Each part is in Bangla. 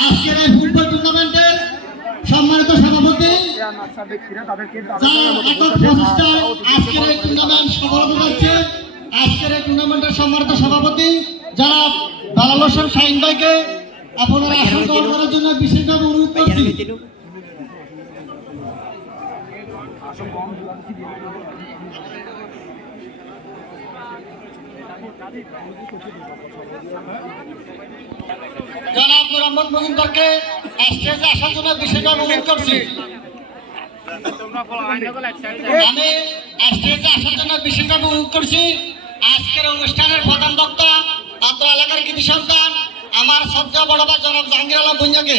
আজকের এই ফুটবল টুর্নামেন্টের সম্মানিত সভাপতি আজকের এই টুর্নামেন্ট সফলতা পাচ্ছে। আজকের এই টুর্নামেন্টের সম্মানিত সভাপতি যারা দালাল হোসেন শাহিন ভাইকে আপনারা আসন গ্রহণ করার জন্য বিশেষভাবে অনুরোধ করছি। জনাব মোহাম্মদ মজুমদারকে স্টেজে আসার জন্য বিশেষভাবে অনুরোধ করছি। আমি স্টেজে আসার জন্য বিশেষভাবে অনুরোধ করছি। আজকের অনুষ্ঠানের প্রধান বক্তা অত্র এলাকার কৃতি সন্তান আমার শ্রদ্ধেয় বড় ভাই জনাব জাহাঙ্গীর আলম ভুঁইয়াকে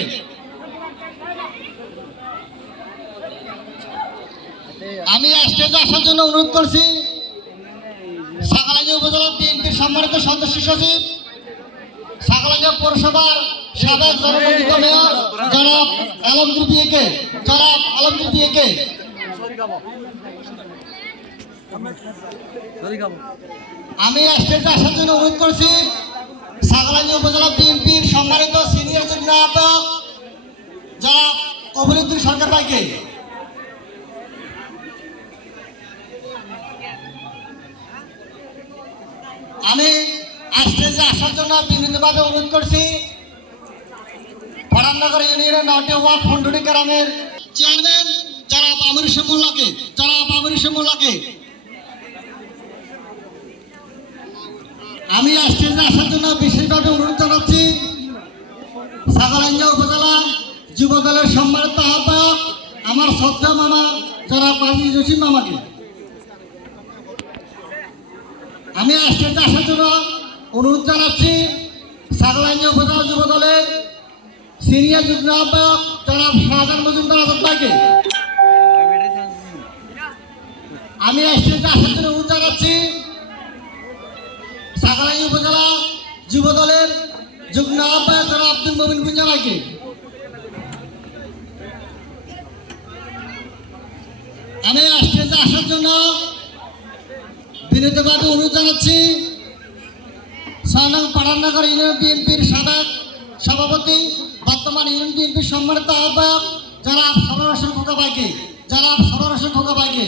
আমি স্টেজে আসার জন্য অনুরোধ করছি। সাগালাইয়া উপজেলা বিএনপির সম্মানিত সদস্য সচিব, সাগালাইয়া পৌরসভার সাবেক জনপ্রতিনিধি মেয়র জনাব আলমগীর বিএকে, আমি স্টেজে আসার জন্য অনুরোধ করছি। সাগালাইয়া উপজেলা বিএনপির সম্মানিত সিনিয়র যুগ্ম আহ্বায়ক জনাব কবিরুদ্দিন সরকার ভাইকে আমি স্টেজে আসার জন্য বিনীতভাবে অনুরোধ করছি। ফরাননগর ইউনিয়নের 9টি ওয়ার্ড ফন্ডুরি গ্রামের চেয়ারম্যান জনাব আমির হোসেন মোল্লাকে আমি স্টেজে আসার জন্য বিশেষভাবে অনুরোধ জানাচ্ছি। সাগালাইয়া উপজেলা যুব দলের সম্মানিত আহ্বায়ক আমার শ্রদ্ধা মামা জনাব কাজী জসিম মামাকে আমি স্টেজে আসার জন্য অনুরোধ জানাচ্ছি। সাগালাইয়া উপজেলা যুব দলের সিনিয়র যুগ্ম আহ্বায়ক জনাব শাহজাহান মজুমদার আজাদ ভাইকে আমি স্টেজে আসার জন্য অনুরোধ জানাচ্ছি। সাগালাইয়া উপজেলা যুব দলের যুগ্ম আহ্বায়ক জনাব আব্দুল মমিন ভুঁইয়া ভাইকে আমি স্টেজে আসার জন্য বিনীতভাবে অনুরোধ জানাচ্ছি। সানাং পাড়াননগর ইউনিয়ন বিএনপির সাবেক সভাপতি বর্তমান ইউনিয়ন বিএনপির সম্মানিত আহ্বায়ক জনাব সরোয়ার হোসেন খোকা ভাইকে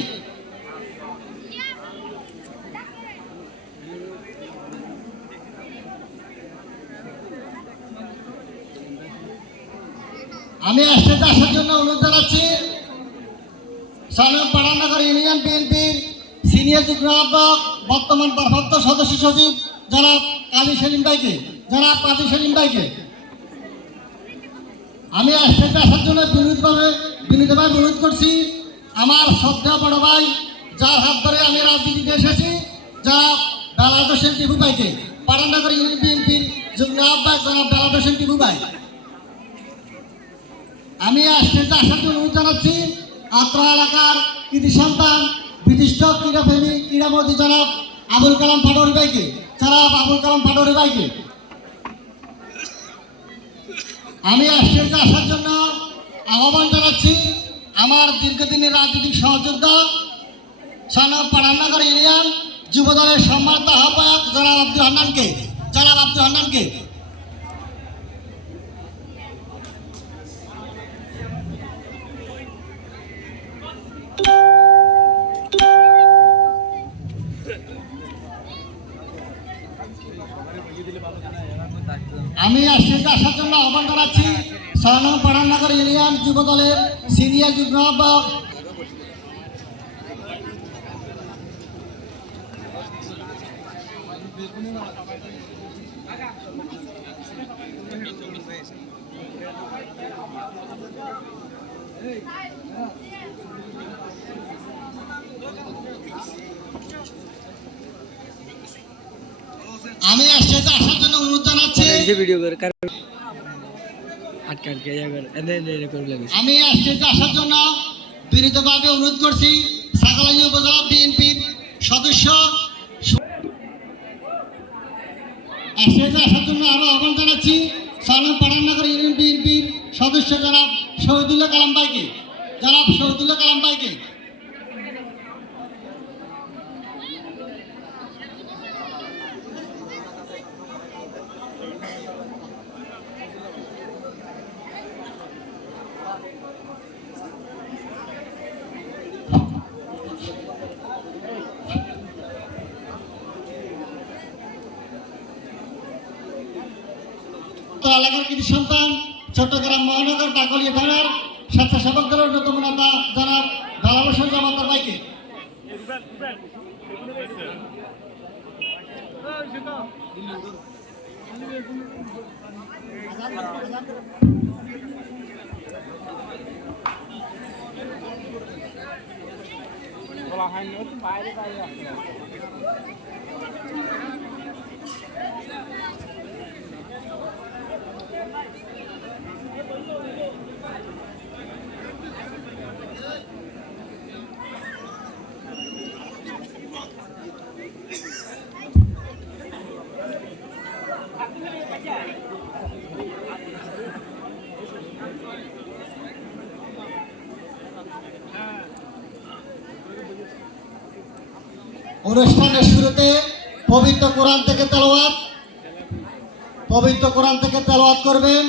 আমি স্টেজে আসার জন্য অনুরোধ জানাচ্ছি। সানাং পাড়াননগর ইউনিয়ন বিএনপির সিনিয়র যুগ্ম আহ্বায়ক বর্তমান ভারপ্রাপ্ত সদস্য সচিব জনাব কাজী সেলিম ভাইকে আমি স্টেজে আসার জন্য বিনীতভাবে অনুরোধ করছি। আমার শ্রদ্ধা বড় ভাই যার হাত ধরে আমি রাজনীতিতে এসেছি জনাব বেলায়েত হোসেন টিপু ভাইকে, পাড়াননগর ইউনিয়ন বিএনপির যুগ্ম আহ্বায়ক জনাব বেলায়েত হোসেন টিপু ভাই আমি স্টেজে আসার জন্য অনুরোধ জানাচ্ছি। অত্র এলাকার কৃতি সন্তান বিশিষ্ট ক্রীড়ামন্ত্রী জনাব আবুল কালাম পাটোয়ারি ভাইকে আমি স্টেজে আসার জন্য আহ্বান জানাচ্ছি। আমার দীর্ঘদিনের রাজনৈতিক সহযোদ্ধা সানাং পাড়াননগর ইউনিয়ন যুব দলের সম্মানিত আহ্বায়ক জনাব আব্দুল হান্নানকে আমি স্টেজে আসার জন্য আহ্বান জানাচ্ছি। সানাং পাড়াননগর ইউনিয়ন যুব দলের সিনিয়র যুগ্ম আহ্বায়ক আমি স্টেজে আসার জন্য অনুরোধ জানাচ্ছি। আমি স্টেজে আসার জন্য বিনীতভাবে অনুরোধ করছি। সাগালাইয়া উপজেলা বিএনপির সদস্য স্টেজে আসার জন্য আরো আহ্বান জানাচ্ছি। সানাং পাড়াননগর ইউনিয়ন বিএনপির সদস্য জনাব শহীদুল্লাহ কালাম ভাইকে এলাকার কৃতি সন্তান চট্টগ্রাম মহানগর বাকলিয়া থানার স্বেচ্ছাসেবক দলের অন্যতম নেতা জনাব ডালাল হোসেন জামাতার ভাইকে অনুষ্ঠানের শুরুতে পবিত্র কোরআন থেকে তেলাওয়াত করবেন